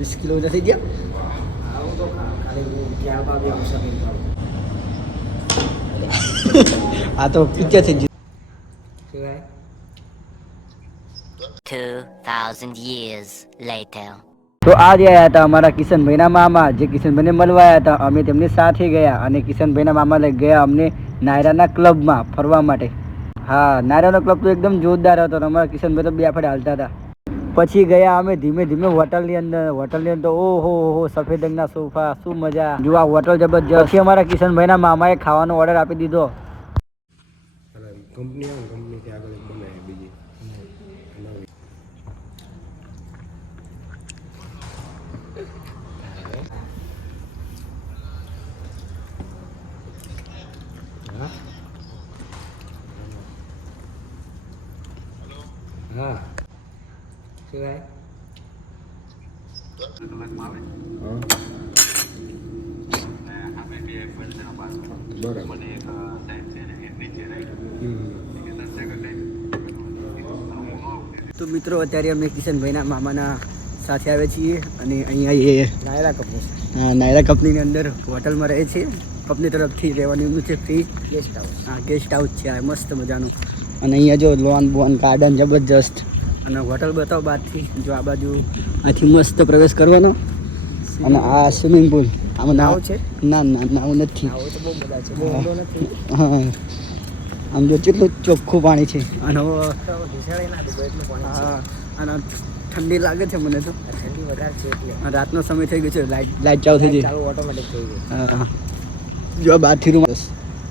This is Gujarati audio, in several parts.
20 કિલોમીટર થઈ ગયા. આવું તો ખાલી ક્યાં બી આવશે નહીં. આ તો પિક્ચર થઈ ગયું. શું ભાઈ 2000 years later. તો આજે આવ્યા હતા અમારા કિશનભાઈના મામા, જે કિશનભાઈને મળવા આવ્યા હતા. અમે તેમની સાથે ગયા અને કિશનભાઈના મામા લઈ ગયા અમને નાયરાના ક્લબમાં ફરવા માટે. હા, નાયરાનો ક્લબ તો એકદમ જોરદાર હતો. અમારા કિશનભાઈ તો બે ફાડે હાલતા હતા. પછી ગયા અમે ધીમે ધીમે હોટલની અંદર. ઓહો સફેદ રંગના સોફા, શું મજા. જો આ હોટલ જબરજસ્ત. પછી અમારા કિશનભાઈના મામાએ ખાવાનો ઓર્ડર આપી દીધો. કંપનીથી આગળ બનાવે બીજી. હા શું ભાઈ તો મિત્રો અત્યારે અમે કિશનભાઈના મામાના સાથે આવ્યા છીએ અને અહીંયા એ નાયરા કંપની નાયરા કંપનીની અંદર હોટલમાં રહે છે. કંપની તરફથી રહેવાનું છે ફ્રી. Guest house. હા, ગેસ્ટ હાઉસ છે આ મસ્ત મજાનું. અને અહીંયા જો લોન ગાર્ડન જબરજસ્ત. અને હોટલ બતાવો બહારથી. જો આ બાજુ આથી મસ્ત પ્રવેશ કરવાનો. અને આ સ્વિમિંગ પુલ. આમાં નાવ છે? ના નાવ નથી. આવું તો બહુ બધા છે. બહુ ઊંડો નથી. હા, આમ જો કેટલું ચોખ્ખું પાણી છે. અને ઘીસાડે ના ડૂબે એટલું પાણી છે. હા, અને ઠંડી લાગે છે મને તો. ઠંડી વધારે છે એટલે રાતનો સમય થઈ ગયો છે. લાઈટ ચાલુ થઈ ગઈ. ચાલુ ઓટોમેટિક થઈ ગઈ. હા, જો બહારથી રૂમ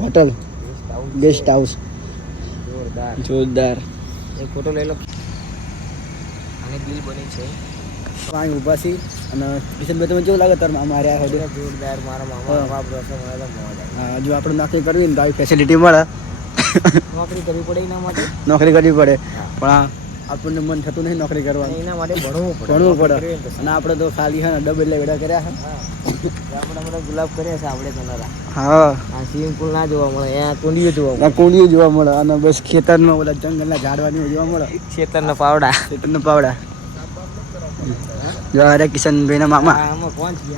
હોટલ ગેસ્ટ હાઉસ જોરદાર. એક ફોટો લઈ લો. અને બિલ બની છે. પાણી ઊભા છે. અને કિશનભાઈ તમે કેવું લાગે તાર મામા રહ્યા હોય? જોરદાર. મારા મામા બાપ રસો મને તો મોજ આવી. હા, જો આપણે નોકરી કરવી ને તો આવી ફેસિલિટી મળે. નોકરી કરવી પડે એના માટે. નોકરી કરવી પડે પણ આપણને મન થતું નહીં નોકરી કરવાનું. એના માટે ભણવું પડે. અને આપણે તો ખાલી હા ડબલ વેડા કર્યા છે. આપણે ગુલાબ કર્યા છે આપણે તમારા. હા, આ સ્વિમિંગ પુલ ના જોવા મળે. અહીંયા કુંડીઓ જોવા મળે. કુંડીઓ જોવા મળે. અને બસ ખેતરમાં બધા જંગલના ઝાડવાની જોવા મળે. ખેતરના પાવડા. ખેતરના પાવડા. જો અરે કિશનભાઈના મામા. આમાં કોણ છે?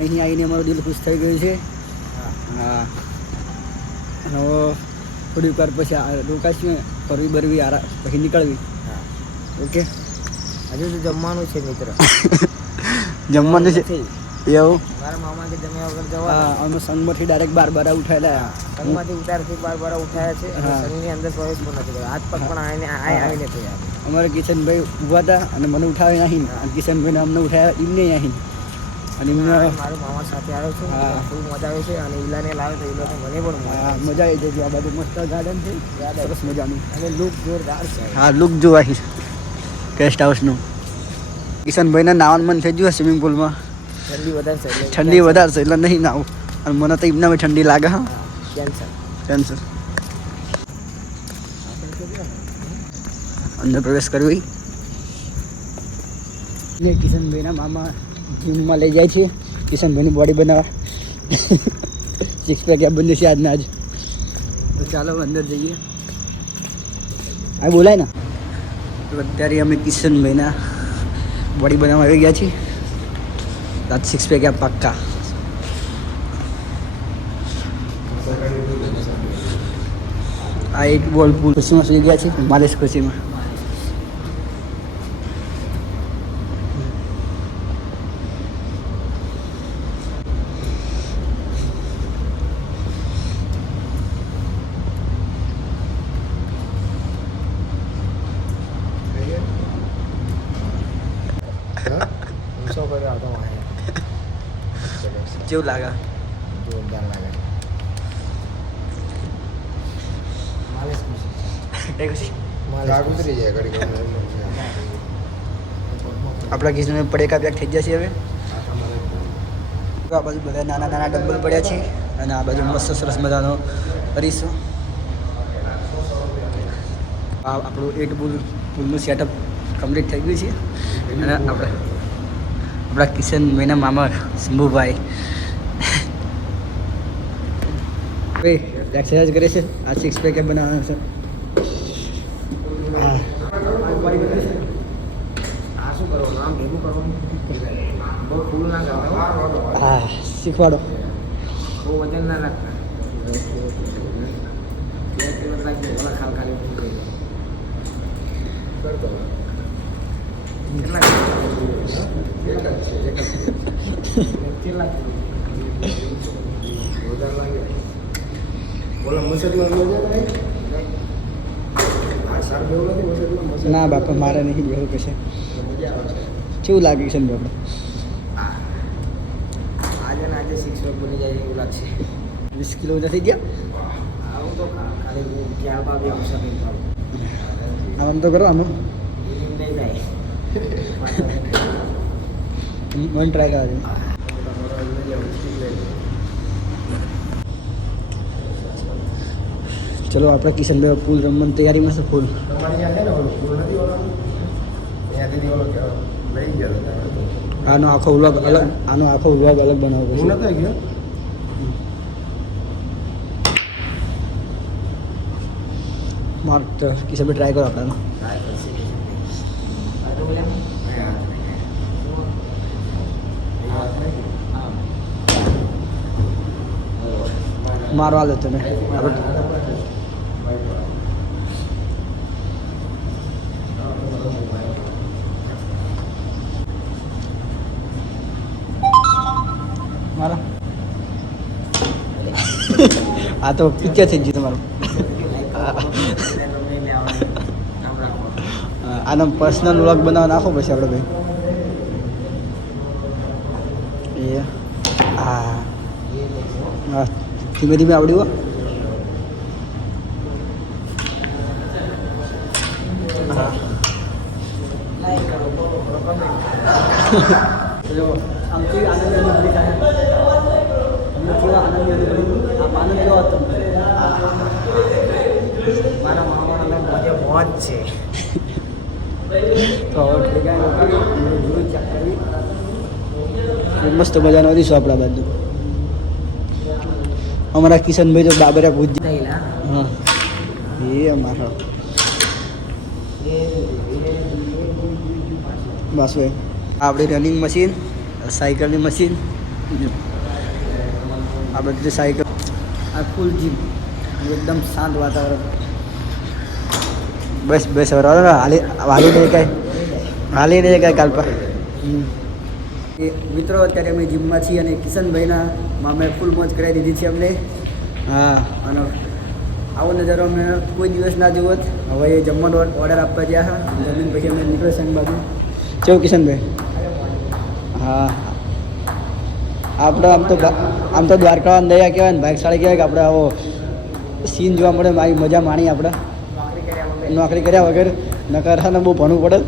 અહીં આવીને અમારું દિલ ખુશ થઈ ગયું છે. હા, અને થોડીક વાર પછી રોકાશું, ફરવી બરવી પછી નીકળવી. ઓકે, હજુ તો જમવાનું છે મિત્ર. જમવાનું છે એવું. મારા મામા કે જમ્યા વગર જવા. હા, અમે સંઘમાંથી ડાયરેક્ટ બાર ઉઠાયેલા. સંઘમાંથી ઉતારથી બાર ઉઠાયા છે. સંઘની અંદર પ્રવેશ પણ નથી કર્યો. હાથ પગ પણ આવીને થયા. અમારે કિશનભાઈ ઊભા હતા અને મને ઉઠાવી નાખીને. કિશનભાઈને અમને ઉઠાવ્યા એમને નાખીને. અને મારો મામા સાથે આવ્યો છું. ખૂબ મજા આવે છે. અને ઈલાને લાવે તો ઈલો મને પણ મજા આવી જાય. આ બાજુ મસ્ત ગાર્ડન છે. સરસ મજાનું. અને લુક જોરદાર છે. હા, લુક જોવા ગેસ્ટ હાઉસનું. કિશનભાઈને નાવાનું મન થઈ ગયું સ્વિમિંગ પુલમાં. ઠંડી વધારે છે. ઠંડી વધારે છે એટલે નહીં નાવું. અને મને તો એમના ઠંડી લાગે. હા, કેન્સર. અંદર પ્રવેશ કરવી. કિશનભાઈના મામા જીમમાં લઈ જાય છે કિશનભાઈની બોડી બનાવવા. 6 પેક બંધ છે આજના આજ. તો ચાલો અંદર જઈએ. હા, બોલાય ને. તો અત્યારે અમે કિશનભાઈના બોડી બનાવવા આવી ગયા છીએ. આજ 6 પેક પાક્કા. આ એક બોલ પુલ ખુશીમાં સુઈ ગયા છે. માલિશ ખુશીમાં. કેવું લાગે? જોરદાર લાગે. આપણા કિશનભાઈ પડેકા પેક થઈ જશે હવે. આ બાજુ બધા નાના નાના ડમ્બલ પડ્યા છે. અને આ બાજુ મસ્ત સરસ મજાનો કરીશું. આપણું 8 પુલનું સેટઅપ કમ્પ્લીટ થઈ ગયું છે. અને આપણા કિશનભાઈના મામા શંભુભાઈ એક્સરસાઇઝ કરે છે. આ 6 પેક બનાવવાનું છે. આ શું કરવાનું? આમ ભેગું કરવાનું. બહુ ફૂલ ના કરતા હો. હા શીખવાડો. બહુ વજન ના રાખતા. 2 કિલો રાખજો ઓલા ખાલી ફૂલ કરી દો. કરતો કેટલા કેટલા વધારે લાગે. ઓલા મસદમાં લઈ જાય આ સાર જેવું નથી મસદમાં. ના બાપા મારે નહીં જેવું કશે. કેવું લાગે છે ને આપણે આજે ને આજે 6 પેક બની જાય એવું લાગશે. 20 કિલો નથી ગયા. આવું તો ખાલી ક્યાં બા બી આવશે નહીં પાડું. આમ તો કરો આમાં નહીં થાય. મને ટ્રાય કરવા દે. ચલો આપણે કિશનભાઈ ફૂલ રમવાની તૈયારીમાં છે. ફૂલ તમારી ત્યાં છે ને ઓલું ફૂલ નથી ઓલો ત્યાંથી ઓલો લઈ ગયો. આનો આખો વ્લોગ અલગ, આનો આખો વ્લોગ અલગ બનાવવો હું છે. નતો ગયો. માર તો કિશનભાઈ ટ્રાય કરો આપણે. મારવા લો તમે આપણે. મારા આ તો પિક્ચર થઈ ગયું તમારું. આનો પર્સનલ વ્લોગ બનાવવા નાખો પછી આપણે ભાઈ. એ હા હા ધીમે ધીમે આવડ્યું. આમથી આનંદ અનુભવી થાય. અમને કેવો આનંદ અનુભવી. આમ આનંદ કેવો હતો. મારા મામાના મજા મોજ છે. તો હવે ભેગા જોયું ચેક કરી. મસ્ત મજાનો હરીશું આપણા બાજુ. અમારા કિશનભાઈ તો બાબરા ભૂજ. થયેલા હા એ અમારો બસ ભાઈ આપણી રનિંગ મશીન, સાયકલની મશીન, આ બધી સાયકલ. આ ફૂલ જીમ, એકદમ શાંત વાતાવરણ. બસ બસ હાલી નહીં કાંઈ, હાલી નહીં કાંઈ કાલપા. એ મિત્રો અત્યારે અમે જીમમાં છીએ અને કિશનભાઈના મામે ફૂલ મોજ કરાવી દીધી છે અમને. હા અને આવો નજારો અમે કોઈ દિવસ ના જોવો. હવે એ જમવાનો ઓર્ડર આપવા ગયા હા. જમીન પછી અમે નીકળે સંગ બાજુ. કેવું કિશનભાઈ? હા આપણે આમ તો દ્વારકા દયા કહેવાય ને, ભાગશાળી કહેવાય કે આપણે આવો સીન જોવા મળે. મારી મજા માણી આપણે નોકરી કર્યા વગર. નકર ને બહુ ભણવું પડે.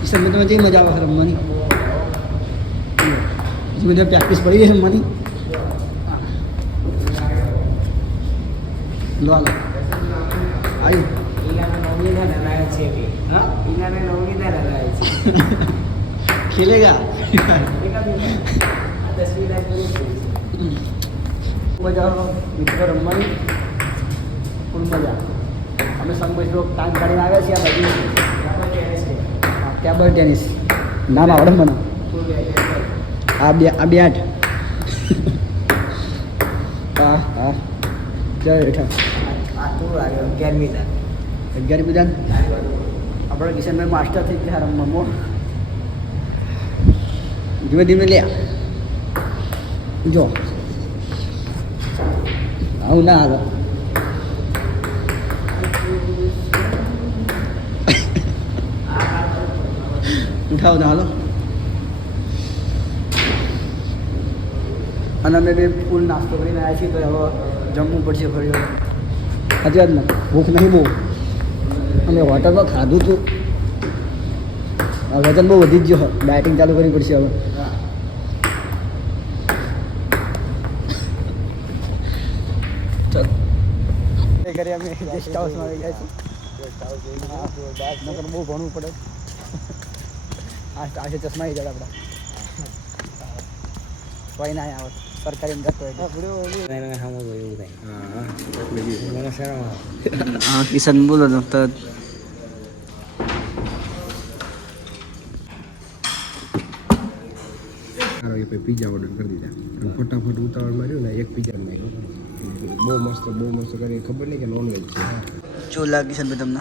કિશનભાઈ તમે જેવી મજા આવે રમવાની. ધીમે પ્રેક્ટિસ પડી ગઈ રમવાની. લો હાલો આવી ઈલાને નવમી ના રલાય છે કે હા ઈલાને નવમી ના રલાય છે. ખેલેગા. આ 10મી લાખ પૂરી થઈ છે. મજા આવે મિત્રો રમવાની. ફૂલ મજા. અમે સંગભાઈ થોડોક ટાઈમ કાઢીને આવ્યા છીએ આ બાજુ. ટેબલ ટેનિસ નામ આવડે મને. આ બેટ. હા હા ચાલ હેઠા. આ તું આવ્યો 11મી લાખ 11મી દાન આપણે કિશનભાઈ માસ્ટર થઈ ગયા રમવામાં. ધીમે ધીમે લે જો આવું ના હાલો. ઉઠાવો ના હાલો. અને અમે બે ફૂલ નાસ્તો કરીને આવ્યા છીએ તો હવે જમવું પડશે ફરી. હજી જ ને ભૂખ નહીં બહુ. અમે હોટલમાં ખાધું હતું. વજન બહુ વધી જ ગયો. ડાયટિંગ ચાલુ કરવી પડશે હવે. ચાલો ઘરે અમે ગેસ્ટ હાઉસમાં આવી ગયા છીએ. નકર બહુ ભણવું પડે. આ ચશ્મા આવી જાય આપણા. કોઈ ના આવે સરકારી જતો હોય. એવું થાય. મને શરમ આવે. હા કિશન બોલો તો સારો એ પીઝા ઓર્ડર કરી દીધા અને ફટાફટ ઉતાવળમાં રહ્યું ને એક પીઝા નાખ્યો. બહુ મસ્ત કરી ખબર નહીં કે નોનવેજ છે. શું લાગે કિશનભાઈ તમને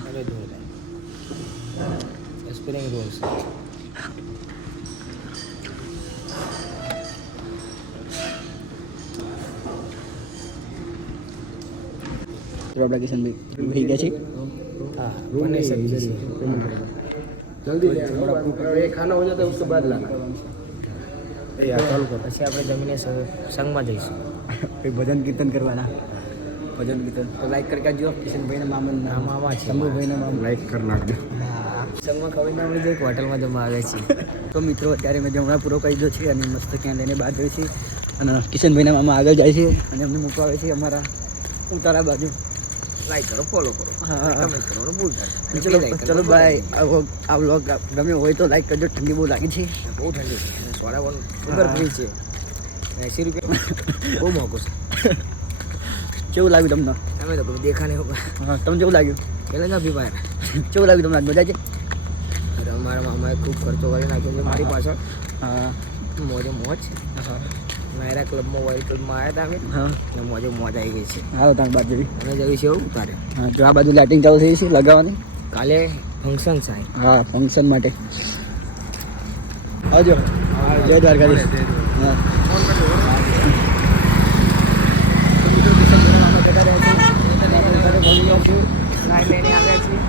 સ્પ્રિંગ રોલ્સ આપણા કિશનભાઈ થઈ ગયા છે हाँ रोने से जल्दी ये खाना हो जाता है उसके बाद लाना यार चालू करो પછી આપણે જમીને સંગમાં જઈશું પછી ભજન કીર્તન કરવાના ભજન કીર્તન તો લાઈક કરી કાઢજો કિશનભાઈના મામા મામા છે શંભુભાઈના મામા लाइक कर नाखो સંગમાં ખબર ના મળી જાય હોટલમાં જમવા આવે છે તો મિત્રો અત્યારે મેં જમણા પૂરો કરી દીધો છે અને મસ્ત ક્યાં લઈને બહાર જઈએ છીએ અને કિશનભાઈના મામા આગળ જાય છે અને અમને મૂકવા આવે છે અમારા ઉતારા બાજુ લાઈક કરો ફોલો કરો હા કમેન્ટ કરવાનું ભૂલતા નહીં. ચલો like કરો. ચલો ભાઈ આ વ્લોગ ગમે હોય તો લાઈક કરજો ઠંડી બહુ લાગી છે બહુ ઠંડી છે અને સોડા પણ સુગર ફ્રી છે 80 રૂપિયા બહુ મોંઘું છે કેવું લાગ્યું તમને અમે તો કોઈ દેખા નહીં હોગા હા તમને કેવું લાગ્યું પેલા ના પીવાય કેવું લાગ્યું તમને આજ મજા છે અરે અમારા મામાએ ખૂબ ખર્ચો કરી નાખ્યો છે મારી પાછળ હા મોજે મોજ નાયરા ક્લબમાં વર્લ્ડ ક્લબમાં આવ્યા હતા અમે હા અને મોજે મોજ આવી ગઈ છે હાલો તાર બાદ જેવી અમે જઈએ છીએ ઉતારે હા જો આ બાજુ લાઇટિંગ ચાલુ થઈ છે લગાવવાની કાલે ફંક્શન છે હા ફંક્શન માટે આવજો જય દ્વારકાધીશ હા લઈને આવ્યા છીએ